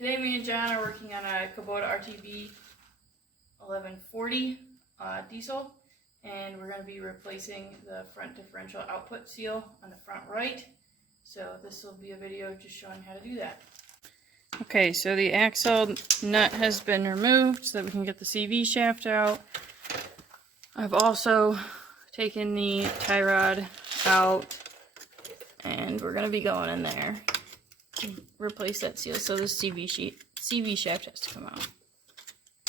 Today me and John are working on a Kubota RTV 1140 diesel, and we're going to be replacing the front differential output seal on the front right. So this will be a video just showing how to do that. Okay, so the axle nut has been removed so that we can get the CV shaft out. I've also taken the tie rod out, and we're going to be going in there to replace that seal, so the CV shaft has to come out.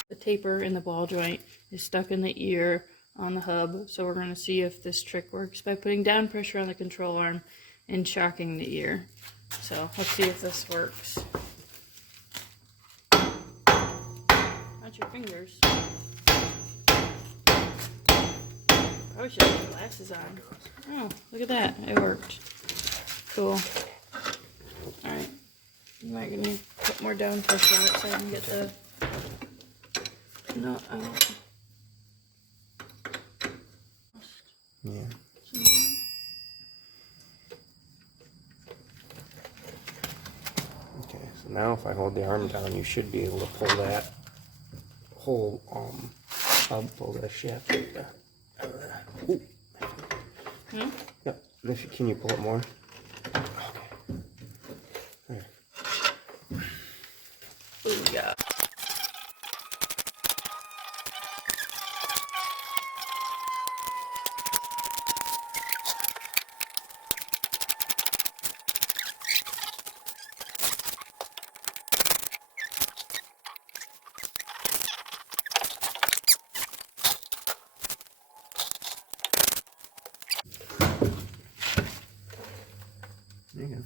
The taper in the ball joint is stuck in the ear on the hub, so we're going to see if this trick works by putting down pressure on the control arm and shocking the ear. So let's see if this works. Not your fingers. Probably should have glasses on. Oh, look at that. It worked. Cool. Alright. You might need to put more down pressure on it so I can get the nut out. Yeah. Okay, so now if I hold the arm down, you should be able to pull that whole hub, pull that shaft out of there. Ooh. Hmm? Yep. Can you pull it more? Okay. There. Ooh, yeah. There you go.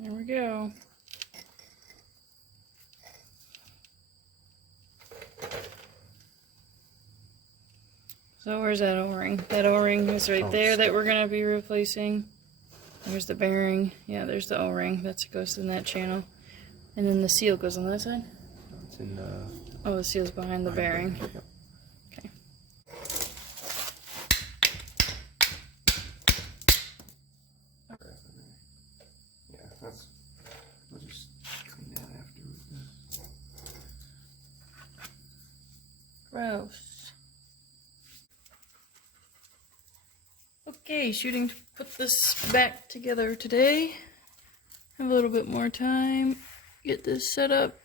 There we go. So where's that O-ring? That O-ring is right there that we're going to be replacing. There's the bearing. Yeah, there's the O-ring. That goes in that channel. And then the seal goes on that side? It's in the... Oh, the seal's behind the bearing. Yep. Okay. Yeah, that's... We'll just clean that after. Gross. Okay, shooting to put this back together today. Have a little bit more time. Get this set up.